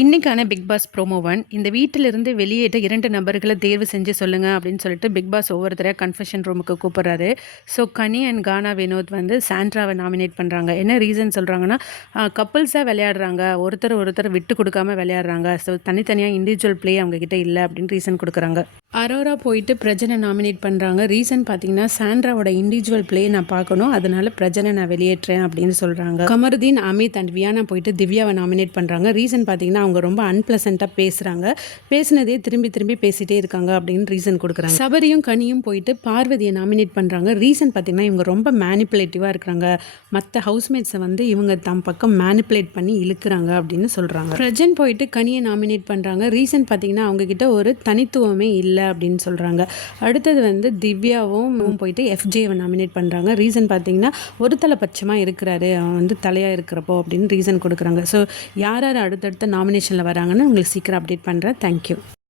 இன்னைக்கான big pass promo 1 இந்த வீட்டிலிருந்து வெளியேற்ற 2 நபர்களை தேர்வு செஞ்சு சொல்லுங்க அப்படின்னு சொல்லிட்டு பிக் பாஸ் ஒவ்வொருத்தரையாக கன்ஃபெஷன் ரூமுக்கு கூப்பிட்றாரு. ஸோ கனி அண்ட் கானா வினோத் வந்து சாண்ட்ராவை நாமினேட் பண்ணுறாங்க. என்ன ரீசன் சொல்கிறாங்கன்னா, கப்புள்ஸாக விளையாடுறாங்க, ஒருத்தர் விட்டு கொடுக்காம விளையாடுறாங்க. ஸோ தனித்தனியாக இண்டிவிஜுவல் பிளே அவங்கக்கிட்ட இல்லை அப்படின்னு ரீசன் கொடுக்குறாங்க. அரோரா போயிட்டு பிரஜனை நாமினேட் பண்ணுறாங்க. ரீசன் பார்த்தீங்கன்னா, சாண்ட்ராவோட இண்டிவிஜுவல் பிளே நான் பார்க்கணும், அதனால பிரஜனை நான் வெளியேற்றேன் அப்படின்னு சொல்கிறாங்க. கமருதீன், அமித் அண்ட் வியானா போயிட்டு திவ்யாவை நாமினேட் பண்ணுறாங்க. ரீசன் பார்த்தீங்கன்னா, அவங்க ரொம்ப அன்பிளசண்ட்டாக பேசுகிறாங்க, பேசினதே திரும்பி பேசிகிட்டே இருக்காங்க அப்படின்னு ரீசன் கொடுக்குறாங்க. சபரியும் கனியும் போயிட்டு பார்வதியை நாமினேட் பண்ணுறாங்க. ரீசன் பார்த்தீங்கன்னா, இவங்க ரொம்ப மேனிப்புலேட்டிவாக இருக்கிறாங்க, மற்ற ஹவுஸ்மேட்ஸை வந்து இவங்க தம் பக்கம் மேனிப்புலேட் பண்ணி இழுக்கிறாங்க அப்படின்னு சொல்கிறாங்க. பிரஜன் போயிட்டு கனியை நாமினேட் பண்ணுறாங்க. ரீசன் பார்த்தீங்கன்னா, அவங்கக்கிட்ட ஒரு தனித்துவமே இல்லை அப்படின்னு சொல்கிறாங்க. அடுத்தது வந்து திவ்யாவும் போயிட்டு எஃப்ஜேவை நாமினேட் பண்ணுறாங்க. ரீசன் பார்த்தீங்கன்னா, ஒரு தலைபட்சமாக இருக்கிறாரு, அவன் வந்து தலையாக இருக்கிறப்போ அப்படின்னு ரீசன் கொடுக்குறாங்க. ஸோ யார் அடுத்தடுத்த நாமினேஷனில் வராங்கன்னு உங்களுக்கு சீக்கிரம் அப்டேட் பண்ணுறேன். தேங்க்யூ.